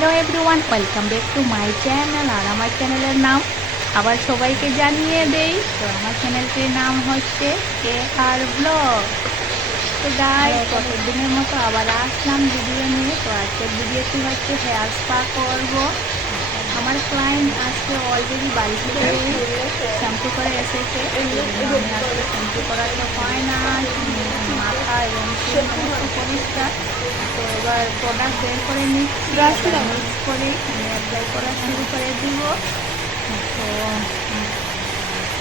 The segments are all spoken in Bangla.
Hello everyone, welcome back to my channel. আর আমার চ্যানেলের নাম আবার সবাইকে জানিয়ে দেই। তো আমার চ্যানেলটির নাম হচ্ছে KR ব্লগ। তো গাইস, প্রতিদিনের মতো আবার আসলাম ভিডিও নিয়ে। তো আজকের ভিডিওটি হচ্ছে হেয়ার স্পা করব। আমার ক্লায়েন্ট আজকে অলরেডি বাড়ি থেকে শ্যাম্পু করে এসেছে। আমি আজকে শ্যাম্পু করাতে হয় না, মাথা এবং সমস্ত পরিষ্কার। তো এবার প্রোডাক্ট বের করে নিচ্ছি, মিক্স করে আমি অ্যাপ্লাই করা শুরু করে দিব। তো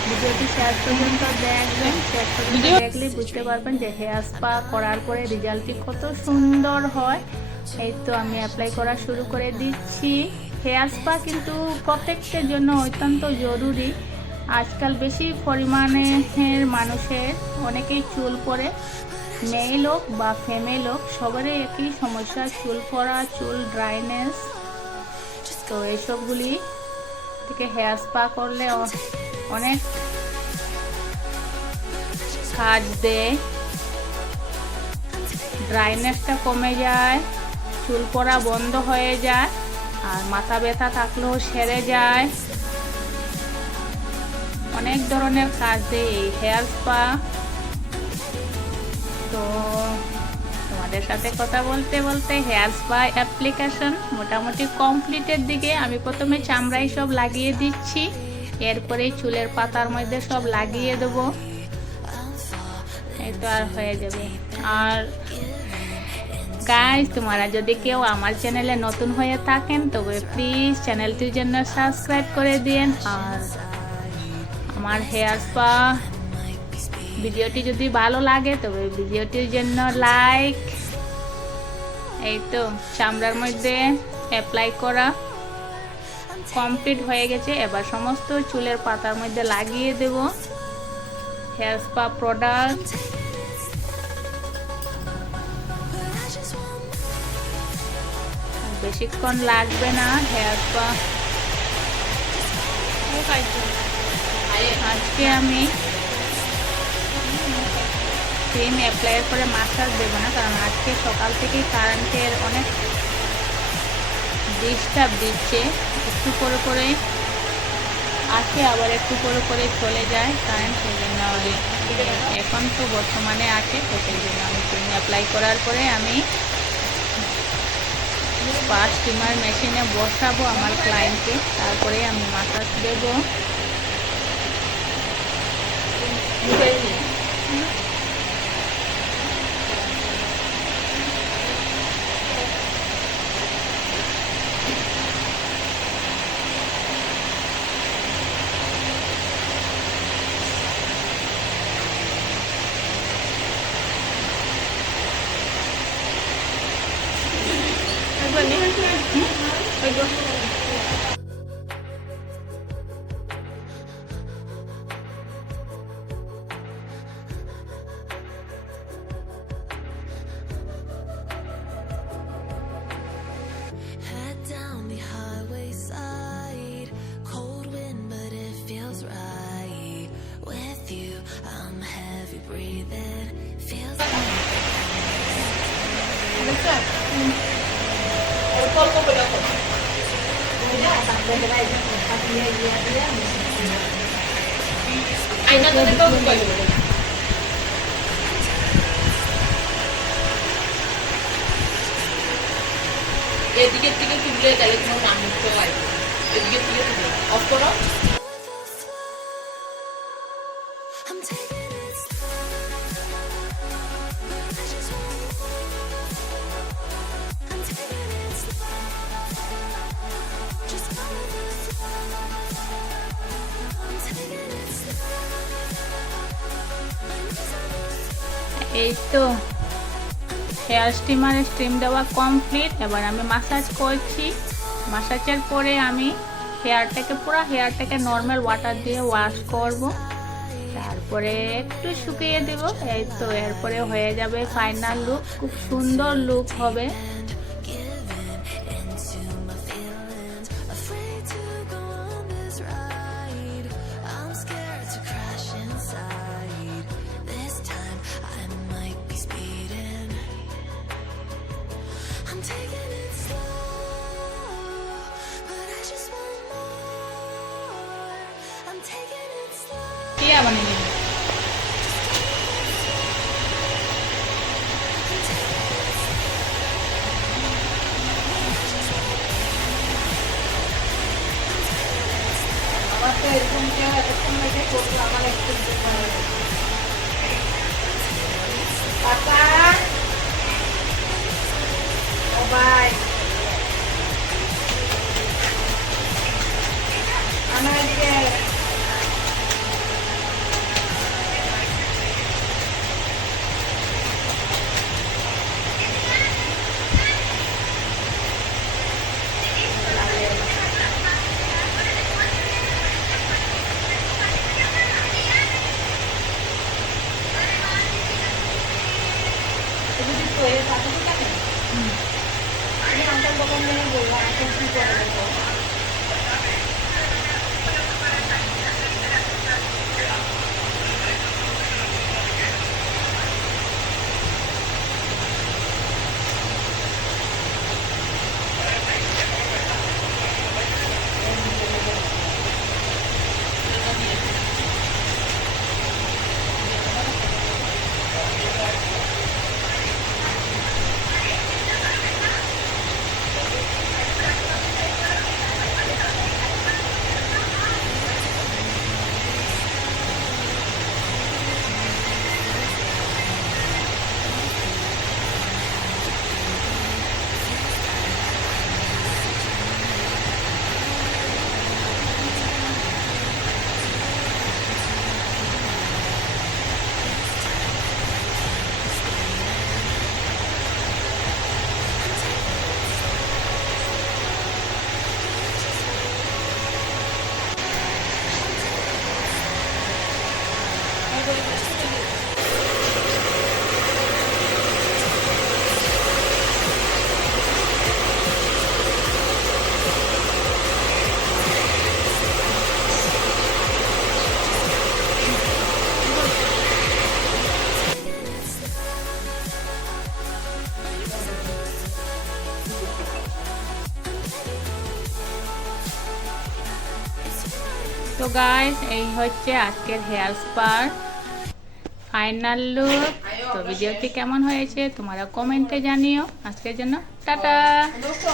ভিডিওটি শেষ পর্যন্ত দেখবেন, শেষ পর্যন্ত দেখলে বুঝতে পারবেন যে হেয়ার স্পা করার পরে রেজাল্টটি কত সুন্দর হয়। এই তো আমি অ্যাপ্লাই করা শুরু করে দিচ্ছি। হেয়ার স্পা কিন্তু প্রত্যেকের জন্য অত্যন্ত জরুরি। আজকাল বেশি পরিমাণে মানুষের অনেকেই চুল পড়ে, মেল হোক বা ফিমেল হোক, সবারই একই সমস্যা, চুল পড়া, চুল ড্রাইনেস। তো এইসবগুলি থেকে হেয়ার স্পা করলে অনেক কাজ দেয়। ড্রাইনেসটা কমে যায়, চুল পড়া বন্ধ হয়ে যায়, আর মাথা ব্যথা থাকলেও সেরে যায়। অনেক ধরনের কাজ দেয় এই হেয়ার স্পা। তো তোমাদের সাথে কথা বলতে বলতে হেয়ার স্পা অ্যাপ্লিকেশন মোটামুটি কমপ্লিটের দিকে। আমি প্রথমে চামড়ায় সব লাগিয়ে দিচ্ছি, এরপরে চুলের পাতার মধ্যে সব লাগিয়ে দেবো। এই তো আর হয়ে যাবে। আর গাইস, তোমরা যদি কেউ আমার চ্যানেলে নতুন হয়ে থাকেন তবে প্লিজ চ্যানেলটির জন্য সাবস্ক্রাইব করে দিন। আর আমার হেয়ার স্পা ভিডিওটি যদি ভালো লাগে তবে ভিডিওটির জন্য লাইক। এই তো চামড়ার মধ্যে অ্যাপ্লাই করা কমপ্লিট হয়ে গেছে। এবার সমস্ত চুলের পাতার মধ্যে লাগিয়ে দেব হেয়ার স্পা প্রোডাক্ট। বেশিক্ষণ লাগবে না হেয়ার স্পা। আজকে আমি ক্রিম অ্যাপ্লাই করে মাসাজ দেবো না, কারণ আজকে সকাল থেকেই কারেন্টের অনেক ডিস্টার্ব দিচ্ছে। একটু করে করে আসে, আবার একটু করে করে চলে যায় কারেন্ট। সেই জন্য এখন তো বর্তমানে আছে, তো সেই জন্য আমি ক্রিম অ্যাপ্লাই করার পরে আমি স্পা স্টিমার মেশিনে বসাবো আমার ক্লায়েন্টকে, তারপরে আমি মাসাজ দেবো। Head down the highway side, cold wind but it feels right. With you, I'm heavy breathing, feels like এদিকের থেকে তুললে তাহলে তোমার নাম লিখতে হয়। এদিকের থেকে তুলে অফ করো। I'm taking it slow, but I just want I'm taking it slow, just follow the flow. I'm taking it slow, এই তো হেয়ার স্টিমারে স্টিম দেওয়া কমপ্লিট। এবার আমি মাসাজ করছি। মাসাজের পরে আমি পুরো হেয়ারটাকে নর্মাল ওয়াটার দিয়ে ওয়াশ করব, তারপরে একটু শুকিয়ে দেব। এই তো এরপরে হয়ে যাবে ফাইনাল লুক, খুব সুন্দর লুক হবে। into my feelings, afraid to go on this ride. I'm scared to crash inside. This time I might be speeding. I'm taking it slow. বানিয়ে নিই। আমার তো এরকম কেউ এতক্ষণ লাগে করবো, আমার একটু ভালো লাগে। Tata, bye. আমার এদিকে তুমি তো এর সাথে থাকে। আমি আঙ্কেল দোকান থেকে বললাম আঙ্কেল কি করে দেবো। তো গাইস এই হচ্ছে আজকের হেয়ার স্পার ফাইনাল লুক। তো ভিডিওটি কেমন হয়েছে তোমরা কমেন্টে জানিও। আজকের জন্য টাটা। দোস্ত